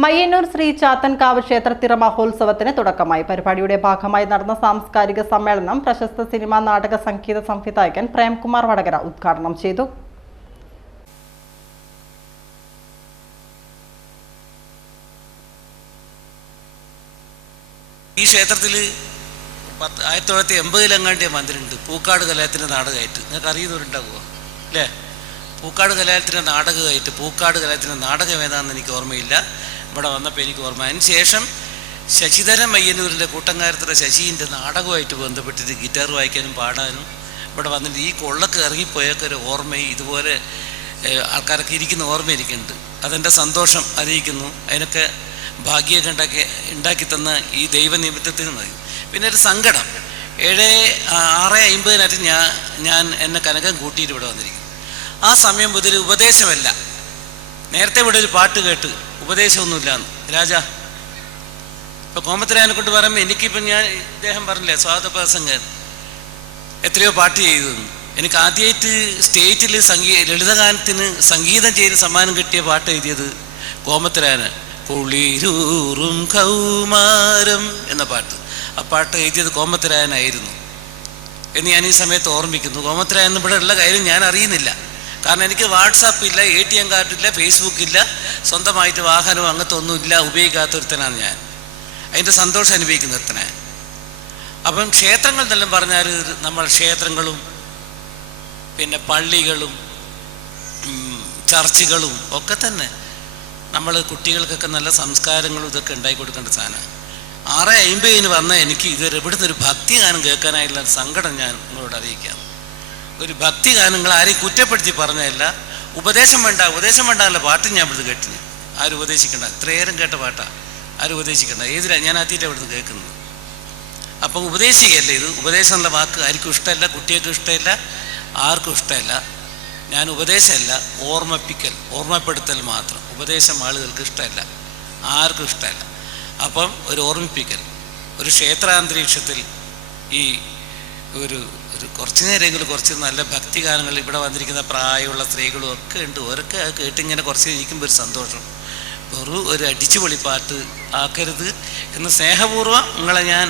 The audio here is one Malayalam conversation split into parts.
മയ്യന്നൂർ ശ്രീ ചാത്തൻകാവ് ക്ഷേത്രത്തിറ മഹോത്സവത്തിന് തുടക്കമായി. പരിപാടിയുടെ ഭാഗമായി നടന്ന സാംസ്കാരിക സമ്മേളനം പ്രശസ്ത സിനിമാ നാടക സംഗീത സംവിധായകൻ പ്രേംകുമാർ വടകര ഉദ്ഘാടനം ചെയ്തു. ഈ ക്ഷേത്രത്തിൽ 1980 മന്ദിരമുണ്ട്. പൂക്കാട് കലയത്തിൻ്റെ നാടകമായിട്ട് നിങ്ങൾക്ക് അറിയുന്നവരുണ്ടാവുക അല്ലേ? പൂക്കാട് കലയത്തിൻ്റെ നാടകമായിട്ട് പൂക്കാട് കലയത്തിൻ്റെ നാടകം ഏതാണെന്ന് എനിക്ക് ഓർമ്മയില്ല. ഇവിടെ വന്നപ്പോൾ എനിക്ക് ഓർമ്മ. അതിന് ശേഷം ശശിധരൻ മയ്യന്നൂരിൻ്റെ കൂട്ടങ്കാരത്തിലെ ശശീൻ്റെ നാടകമായിട്ട് ബന്ധപ്പെട്ടിട്ട് ഗിറ്റാർ വായിക്കാനും പാടാനും ഇവിടെ വന്നിട്ട് ഈ കൊള്ളക്ക് ഇറങ്ങിപ്പോയൊക്കെ ഒരു ഓർമ്മയും ഇതുപോലെ ആൾക്കാരൊക്കെ ഇരിക്കുന്ന ഓർമ്മ എനിക്കുണ്ട്. അതെൻ്റെ സന്തോഷം അറിയിക്കുന്നു. അതിനൊക്കെ ഭാഗ്യമൊക്കെ ഉണ്ടാക്കി തന്ന ഈ ദൈവനിമിത്തത്തിന് മതി. പിന്നെ ഒരു സങ്കടം, 6:50 ഞാൻ എന്നെ കനകം കൂട്ടിയിട്ട് ഇവിടെ വന്നിരിക്കുന്നു. ആ സമയം മുതൽ ഉപദേശമല്ല. നേരത്തെ ഇവിടെ ഒരു പാട്ട് കേട്ട് ഉപദേശമൊന്നുമില്ലാന്ന് രാജാ. ഇപ്പം കോമത്തരായനെ കൊണ്ട് പറയുമ്പോൾ എനിക്കിപ്പം ഇദ്ദേഹം പറഞ്ഞില്ലേ സ്വാഗതപ്രസംഗൻ എത്രയോ പാട്ട് ചെയ്തതെന്ന്. എനിക്ക് ആദ്യമായിട്ട് സ്റ്റേറ്റിൽ ലളിതഗാനത്തിന് സംഗീതം ചെയ്ത് സമ്മാനം കിട്ടിയ പാട്ട് എഴുതിയത് കോമത്തരായന്. കുളിരൂറും കൗമാരം എന്ന പാട്ട്, ആ പാട്ട് എഴുതിയത് കോമത്തരായനായിരുന്നു എന്ന് ഞാൻ ഈ സമയത്ത് ഓർമ്മിക്കുന്നു. കോമത്തരായൻ ഇവിടെ ഉള്ള കാര്യം ഞാൻ അറിയുന്നില്ല. കാരണം എനിക്ക് വാട്സാപ്പില്ല, ATM കാർഡില്ല, ഫേസ്ബുക്കില്ല, സ്വന്തമായിട്ട് വാഹനവും അങ്ങനത്തെ ഒന്നുമില്ല, ഉപയോഗിക്കാത്തൊരുത്തനാണ് ഞാൻ. അതിൻ്റെ സന്തോഷം അനുഭവിക്കുന്ന ഒരുത്തനാണ്. അപ്പം ക്ഷേത്രങ്ങൾ എന്നെല്ലാം പറഞ്ഞാൽ നമ്മൾ ക്ഷേത്രങ്ങളും പിന്നെ പള്ളികളും ചർച്ചുകളും ഒക്കെ തന്നെ നമ്മൾ കുട്ടികൾക്കൊക്കെ നല്ല സംസ്കാരങ്ങളും ഇതൊക്കെ ഉണ്ടാക്കി കൊടുക്കേണ്ട സാധനമാണ്. 6:50 വന്ന എനിക്ക് ഇതുവരെ ഇവിടുന്ന് ഒരു ഭക്തിഗാനം കേൾക്കാനായിട്ടുള്ള സങ്കടം ഞാൻ നിങ്ങളോട് അറിയിക്കാം. ഒരു ഭക്തിഗാനങ്ങൾ ആരെയും കുറ്റപ്പെടുത്തി പറഞ്ഞതല്ല. ഉപദേശം വേണ്ടല്ല പാട്ട് ഞാൻ ഇവിടുന്ന് കേട്ടിന്. ആരും ഉപദേശിക്കണ്ട, ഇത്രയേരം കേട്ട പാട്ടാണ്. ആരും ഉപദേശിക്കണ്ട. ഏതിലാണ് ഞാൻ ആദ്യമായിട്ട് ഇവിടുന്ന് കേൾക്കുന്നത്. അപ്പം ഉപദേശിക്കല്ലേ ഇത്. ഉപദേശം എന്നുള്ള വാക്ക് ആർക്കും ഇഷ്ടമല്ല, കുട്ടികൾക്കും ഇഷ്ടമില്ല, ആർക്കും ഇഷ്ടമല്ല. ഞാൻ ഉപദേശമല്ല, ഓർമ്മപ്പെടുത്തൽ മാത്രം. ഉപദേശം ആളുകൾക്ക് ഇഷ്ടമല്ല, ആർക്കും ഇഷ്ടമല്ല. അപ്പം ഒരു ഓർമ്മിപ്പിക്കൽ, ഒരു ക്ഷേത്രാന്തരീക്ഷത്തിൽ ഈ ഒരു കുറച്ച് നേരമെങ്കിലും കുറച്ച് നല്ല ഭക്തിഗാനങ്ങൾ ഇവിടെ വന്നിരിക്കുന്ന പ്രായമുള്ള സ്ത്രീകളും ഒക്കെ ഉണ്ട്. അവരൊക്കെ കേട്ടിങ്ങനെ കുറച്ച് ഇരിക്കുമ്പോൾ ഒരു സന്തോഷം. വെറും ഒരു അടിച്ചുപൊളി പാട്ട് ആക്കരുത് എന്ന് സ്നേഹപൂർവ്വം നിങ്ങളെ ഞാൻ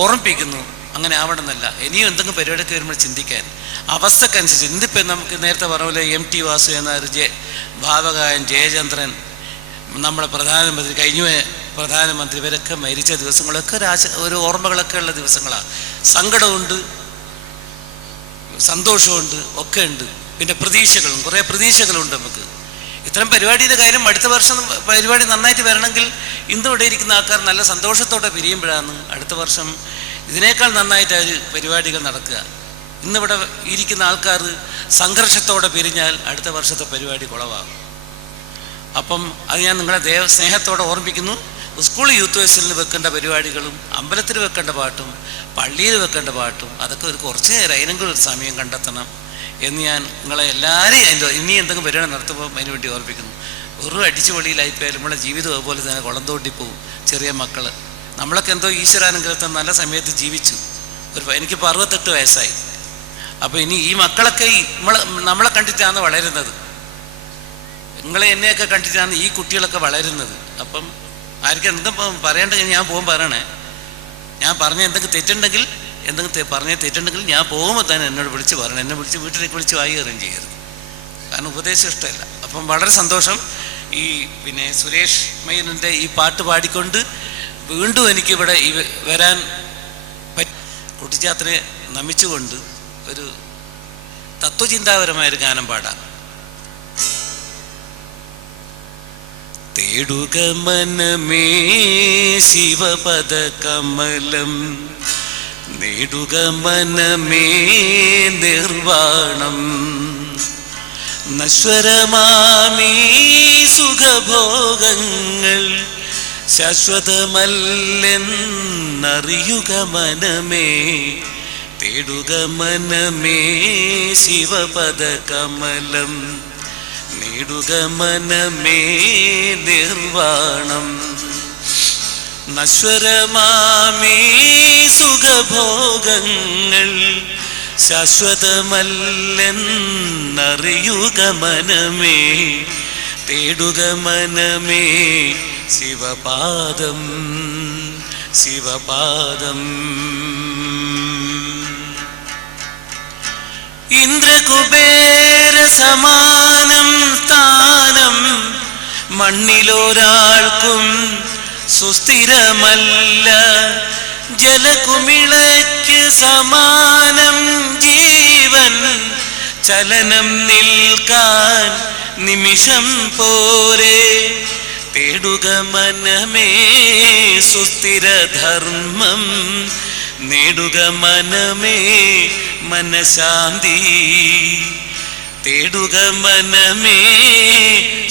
ഓർമ്മിപ്പിക്കുന്നു. അങ്ങനെ ആവണമെന്നല്ല. ഇനിയും എന്തെങ്കിലും പരിപാടിയൊക്കെ വരുമ്പോൾ ചിന്തിക്കാൻ അവസ്ഥക്കനുസരിച്ച്. ഇന്നിപ്പോൾ നമുക്ക് നേരത്തെ പറഞ്ഞ പോലെ MT വാസു എന്ന ഭാവഗായൻ, ജയചന്ദ്രൻ, നമ്മുടെ പ്രധാനമന്ത്രി, കഴിഞ്ഞ പ്രധാനമന്ത്രി, ഇവരൊക്കെ മരിച്ച ദിവസങ്ങളൊക്കെ ഒരു ഓർമ്മകളൊക്കെ ഉള്ള ദിവസങ്ങളാണ്. സങ്കടമുണ്ട്, സന്തോഷമുണ്ട്, ഒക്കെ ഉണ്ട്. പിന്നെ കുറേ പ്രതീക്ഷകളുണ്ട് നമുക്ക്. ഇത്തരം പരിപാടിയുടെ കാര്യം അടുത്ത വർഷം പരിപാടി നന്നായിട്ട് വരണമെങ്കിൽ ഇന്ന് ഇവിടെ ഇരിക്കുന്ന ആൾക്കാർ നല്ല സന്തോഷത്തോടെ പിരിയുമ്പോഴാണ് അടുത്ത വർഷം ഇതിനേക്കാൾ നന്നായിട്ട് പരിപാടികൾ നടക്കുക. ഇന്നിവിടെ ഇരിക്കുന്ന ആൾക്കാർ സംഘർഷത്തോടെ പിരിഞ്ഞാൽ അടുത്ത വർഷത്തെ പരിപാടി കുളവാകും. അപ്പം അത് ഞാൻ നിങ്ങളെ സ്നേഹത്തോടെ ഓർമ്മിപ്പിക്കുന്നു. സ്കൂൾ യൂത്ത് ഫെസ്റ്റിവലിന് വെക്കേണ്ട പരിപാടികളും അമ്പലത്തിൽ വെക്കേണ്ട പാട്ടും പള്ളിയിൽ വെക്കേണ്ട പാട്ടും അതൊക്കെ ഒരു കുറച്ച് നേരം അതിനെങ്കിലും ഒരു സമയം കണ്ടെത്തണം എന്ന് ഞാൻ നിങ്ങളെ എല്ലാവരെയും ഇനി എന്തെങ്കിലും പരിപാടി നടത്തുമ്പോൾ അതിന് വേണ്ടി ഓർമ്മിപ്പിക്കുന്നു. വെറും അടിച്ചുപൊളിയിലായിപ്പോയാലും നമ്മളെ ജീവിതം അതുപോലെ തന്നെ കുളം തോണ്ടിപ്പോവും. ചെറിയ മക്കൾ, നമ്മളൊക്കെ എന്തോ ഈശ്വരാനുഗ്രഹത്തിൽ നല്ല സമയത്ത് ജീവിച്ചു. എനിക്കിപ്പോൾ 68 വയസ്സായി. അപ്പോൾ ഇനി ഈ മക്കളൊക്കെ നമ്മളെ കണ്ടിട്ടാണ് വളരുന്നത്. നിങ്ങളെ എന്നെയൊക്കെ കണ്ടിട്ടാണ് ഈ കുട്ടികളൊക്കെ വളരുന്നത്. അപ്പം ആർക്കും എന്തെങ്കിലും പറയേണ്ടെങ്കിൽ ഞാൻ പറയണേ. ഞാൻ പറഞ്ഞ എന്തെങ്കിലും തെറ്റുണ്ടെങ്കിൽ ഞാൻ പോകുമ്പോൾ തന്നെ എന്നോട് വിളിച്ച് പറയണം. എന്നെ വീട്ടിലേക്ക് വിളിച്ച് വായി കയറുകയും ചെയ്യരുത്. കാരണം ഉപദേശം ഇഷ്ടമല്ല. അപ്പം വളരെ സന്തോഷം. പിന്നെ സുരേഷ് മയ്യനൻ്റെ ഈ പാട്ട് പാടിക്കൊണ്ട് വീണ്ടും എനിക്കിവിടെ വരാൻ കുട്ടിച്ചാത്തനെ നമിച്ചുകൊണ്ട് ഒരു തത്വചിന്താപരമായൊരു ഗാനം പാടാം. തേടുക മനമേ ശിവപദ കമലം, നേടുക മനമേ നിർവാണം, നശ്വരമാമീ സുഖഭോഗങ്ങൾ ശാശ്വതമല്ലെന്നറിയുക മനമേ. തേടുക മനമേ ശിവപദ കമലം, നേടുക മനമേ നിർവാണം, നശ്വരമാമീ സുഖഭോഗങ്ങൾ ശാശ്വതമല്ലെന്നറിയുക മനമേ. തേടുക മനമേ ശിവപാദം ശിവപാദം. ഇന്ദ്രകുബേര സമാനം സ്ഥാനം മണ്ണിലൊരാൾക്കും സുസ്ഥിരമല്ല. ജലകുമിളയ്ക്ക് സമാനം ജീവൻ, ചലനം നിൽക്കാൻ നിമിഷം പോരെ. തേടുക മനമേ സുസ്ഥിരധർമ്മം, നേടുക മനമേ മനഃശാന്തി. തേടുക മനമേ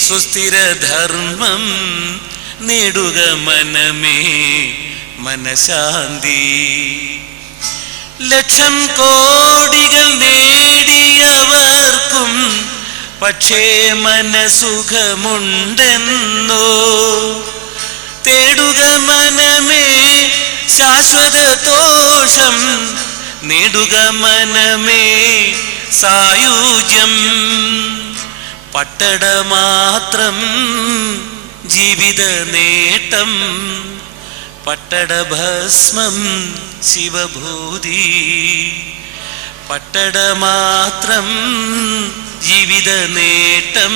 സുസ്ഥിരധർമ്മം, നേടുക മനമേ മനഃശാന്തി. ലക്ഷം കോടികൾ നേടിയവർക്കും പക്ഷേ മനസുഖമുണ്ടെന്നോ. തേടുക മനമേ ശാശ്വതതോഷം, നേടുക മനമേ സായുജ്യം. പട്ടടമാത്രം ജീവിത നേട്ടം, പട്ടടഭസ്മം ശിവഭൂതി. പട്ടടമാത്രം ജീവിത നേട്ടം,